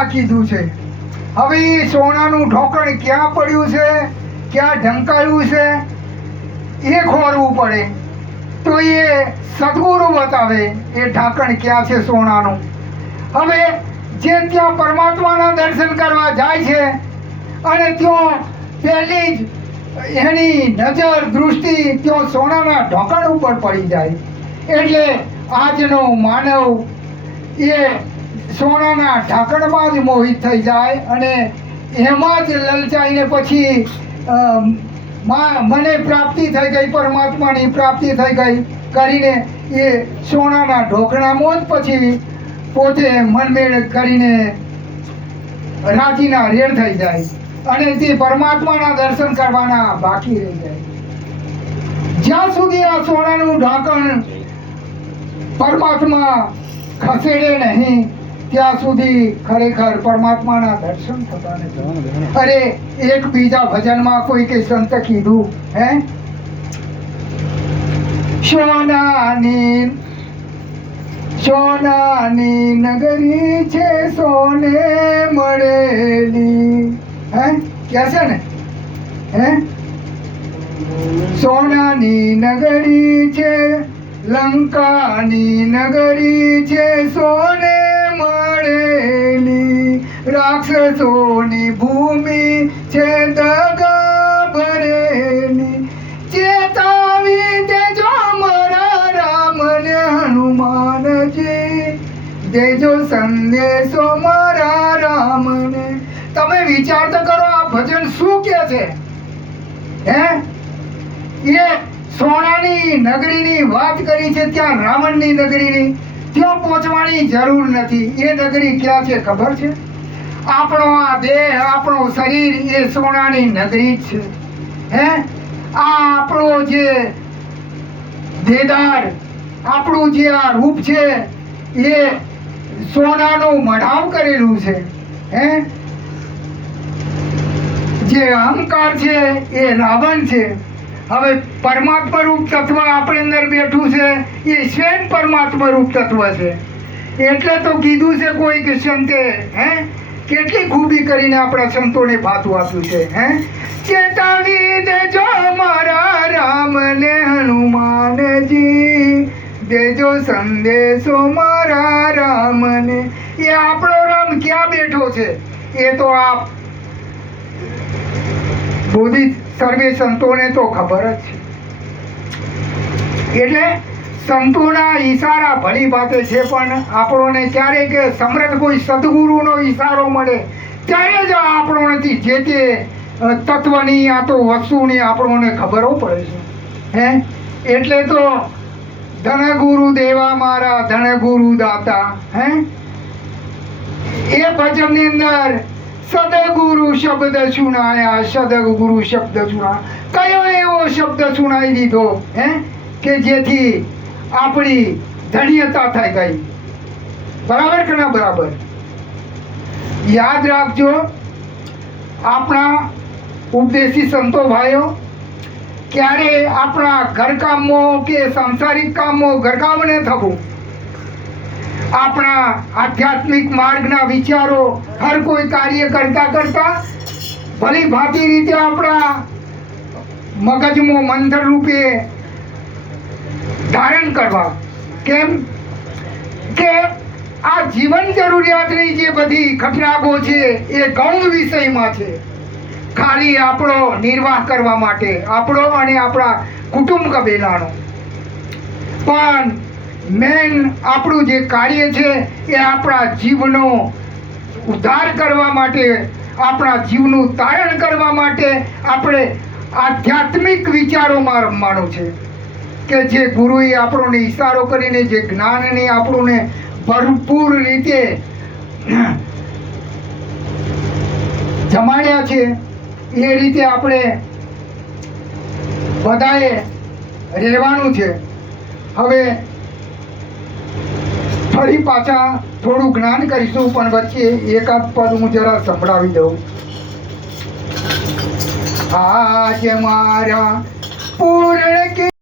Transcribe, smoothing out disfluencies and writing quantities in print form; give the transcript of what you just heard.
આ કીધું છે. હવે એ સોનાનું ઢોકણ ક્યાં પડ્યું છે, ક્યાં ઢંકાયું છે એ ખોરવું પડે. તો એ સદગુરુ બતાવે એ ઢાંકણ ક્યાં છે સોનાનું. હવે જે ત્યાં પરમાત્માના દર્શન કરવા જાય છે અને ત્યાં પહેલી જ એની નજર દૃષ્ટિ ત્યાં સોનાના ઢોકણ ઉપર પડી જાય એટલે આજનો માનવ એ સોનાના ઢાંકણમાં જ મોહિત થઈ જાય અને એમાં જ લલચાઈને પછી મને પ્રાપ્તિ થઈ ગઈ, પરમાત્માની પ્રાપ્તિ થઈ ગઈ કરીને એ સોનાના ઢોકણામાં જ પછી પોતે મનમેળ કરીને રાજીના રેડ થઈ જાય અને તે પરમાત્માના દર્શન કરવાના બાકી રહી જાય. જ્યાં સુધી આ સોનાનું ઢાંકણ પરમાત્મા ખસેડે નહીં ત્યાં સુધી ખરેખર પરમાત્માના દર્શન થતા નથી. અરે એક બીજા ભજનમાં કોઈ કે સંત કીધું હે, સોનાની નગરી છે સોને મળેલી. હે કે છે ને, હે સોનાની નગરી છે, લંકાની નગરી છે સોને મળેલી, રાક્ષસોની ભૂમિ છે દગા ભરેલી, ચેતાવી દેજો મારા રામને હનુમાનજી, દેજો સંદેશો મારા રામને. તમે વિચાર તો કરો આ ભજન શું કે છે. હે એ સોનાની નગરીની વાત કરી છે, ત્યાં રાવણની નગરીની ત્યાં પહોંચવાની જરૂર નથી. એ નગરી ક્યાં છે ખબર છે? આપણો આ દેહ, આપણો શરીર એ સોનાની નગરી જ છે. હે આ આપણો જે દેદાર, આપણું જે આ રૂપ છે એ સોનાનું મઢાવ કરેલું છે. હે જે અહંકાર છે એ રાવણ છે. હવે પરમાત્મા રૂપ તત્વ આપણી અંદર બેઠું છે એ સ્વયં પરમાત્મા રૂપ તત્વ છે. એટલે તો કીધું છે કોઈ કે સંતે, હે કેટલી ખૂબી કરીને આપણા સંતોને ભાતું આપ્યું છે. હે ચેતાવી દેજો મારા રામને હનુમાનજી, દેજો સંદેશો મારા રામને. એ આપણો રામ ક્યાં બેઠો છે એ તો આપ બોધી સર્વે સંતોને તો ખબર જ છે. એટલે સંતોના ઈશારા ભલી વાતે છે, પણ આપણોને ક્યારેક સમર્થ કોઈ સદગુરુનો ઈશારો મળે ત્યારે જ આપણોથી જે તે તત્વની આ તો વસ્તુની આપણોને ખબરો પડે છે. હે એટલે તો ધન ગુરુ દેવા મારા ધન ગુરુ દાતા. હે એ ભજનની અંદર સદગુરુ શબ્દ સુનાયા, સદગુરુ શબ્દ સુના. કયો એવો શબ્દ સુનાઈ દીધો હે કે જેથી આપણી ધન્યતા થઈ ગઈ. બરાબર કે ના બરાબર? યાદ રાખજો આપણા ઉપદેશી સંતો ભાઈઓ, ક્યારે આપણા ઘરકામમાં કે સાંસારિક કામમાં ઘરકામ ન થવું. આપણા આધ્યાત્મિક માર્ગના વિચારો હર કોઈ કાર્ય કરતા કરતા ભલી ભાતી રીતે આપણા મગજમાં મંત્ર રૂપે ધારણ કરવા. કેમ કે આ જીવન જરૂરિયાતની જે બધી ખટરાગો છે એ ગૌણ વિષયમાં છે. ખાલી આપણો નિર્વાહ કરવા માટે, આપણો અને આપણા કુટુંબ કબીલાનો. પણ મેન આપણું જે કાર્ય છે એ આપણા જીવનો ઉદ્ધાર કરવા માટે, આપણા જીવનું તારણ કરવા માટે આપણે આધ્યાત્મિક વિચારોમાં રમવાનું છે. કે જે ગુરુએ આપણને ઈશારો કરીને જે જ્ઞાનની આપણને ભરપૂર રીતે જમાડ્યા છે એ રીતે આપણે બધાએ રહેવાનું છે. હવે ફરી પાછા થોડું જ્ઞાન કરીશું, પણ વચ્ચે એકાદ પદ હું જરા સંભળાવી દઉં. આજ મારા પૂર્ણ